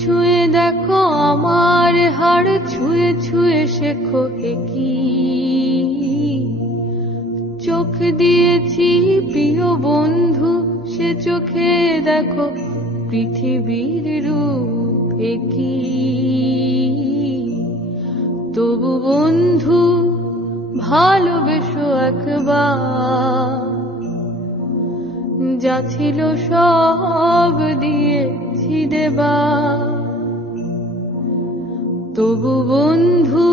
ছুঁয়ে দেখো আমার হাড়, ছুঁয়ে ছুঁয়ে শেখো কি চোখ দিয়েছি প্রিয় বন্ধু, সে চোখে দেখো পৃথিবীর রূপ কি। তবু বন্ধু ভালোবেসো একবার, যা ছিল সব দিয়েছি দেবার। তবু বন্ধু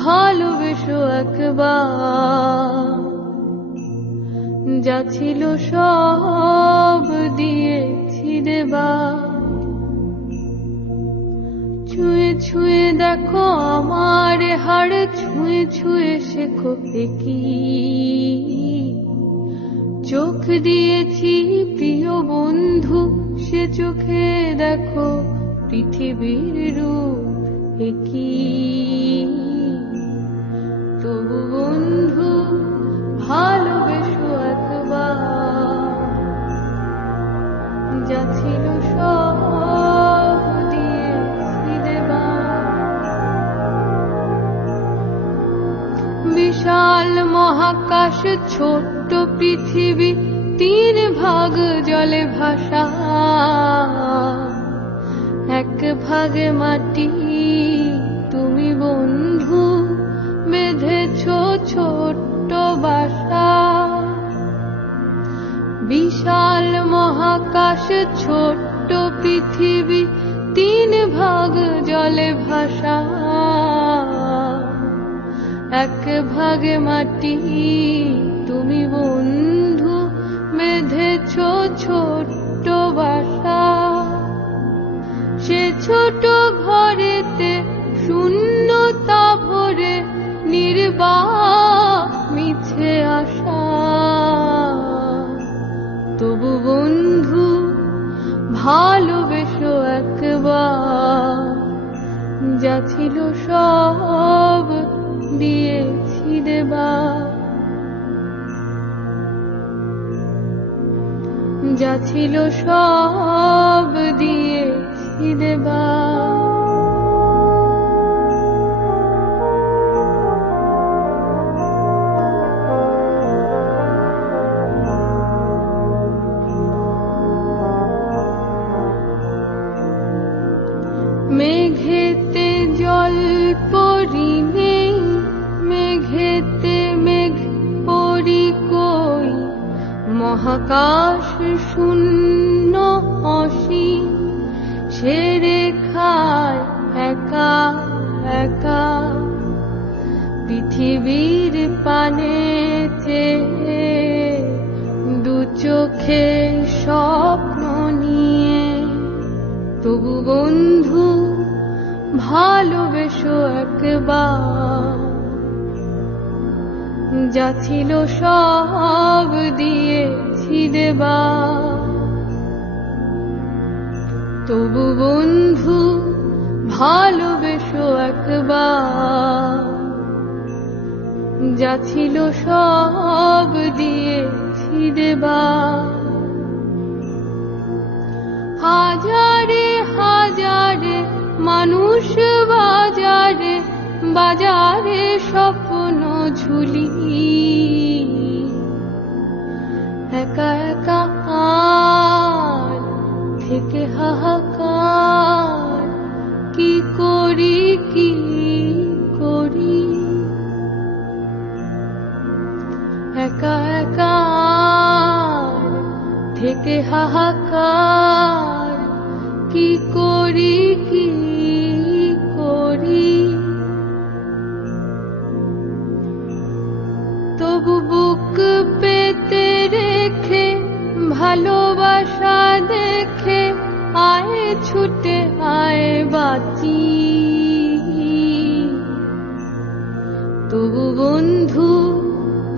ভালোবেসো একবার, যা ছিল সব দিয়েছি দেবার। ছুঁয়ে ছুঁয়ে দেখো আমার হাড়, ছুঁয়ে ছুঁয়ে শেখো কি চোখ দিয়েছি প্রিয় বন্ধু, সে চোখে দেখো পৃথিবীর রূপ কি। তবু বন্ধু ভালোবেসো একবার, যা ছিল সব দিয়েছি দেবার। বিশাল মহাকাশ ছোট্ট পৃথিবী, তিন ভাগ জলে ভাসা, এক ভাগে মাটি তুমি বন্ধু বেঁধেছ ছোট্ট বাসা। বিশাল মহাকাশ ছোট্ট পৃথিবী, তিন ভাগ জলে ভাসা, এক ভাগে মাটি তুমি বন্ধু বেঁধেছ ছোট্ট বাসা। সে ছোট ঘরেতে শূন্যতা ভরে নির্বাক মিছে আশা। তবু বন্ধু ভালোবেসো একবার, যা ছিল সব দিয়েছি দেবার। যা ছিল সব দিয়েছি দেবার। মেঘেতে জল পরি নেই, মেঘেতে মেঘ পরি কই, মহাকাশ শূন্য অসীম, সে রেখায় একা একা পৃথিবীর পানে চেয়ে, দু চোখে স্বপ্ন নিয়ে। তবু বন্ধু ভালোবেসো একবার, যা ছিল সব দিয়েছি দেবার। তবু বন্ধু ভালোবেসো একবার, যা ছিল সব দিয়েছি দেবার। হাজারে হাজারে মানুষ বাজারে, বাজারে স্বপ্ন ঝুলি, একা একা আর থেকে হাহাকার, কি করি কি করি। একা একা আর থেকে হাহাকার, কি করি কি করি। তবু বুক পেতে রেখে ভালোবাসা দেখে, আয় ছুটে আয় বাঁচি। তবু বন্ধু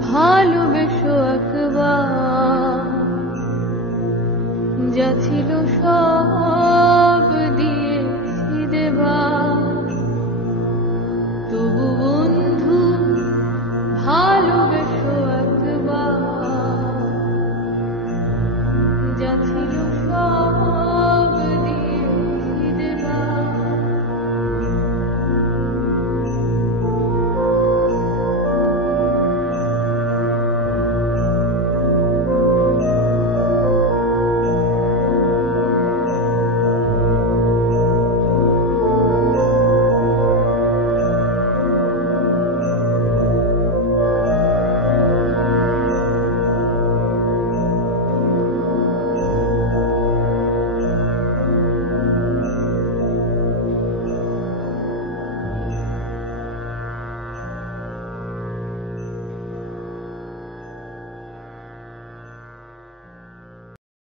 ভালোবেসো একবার, যা ছিল সব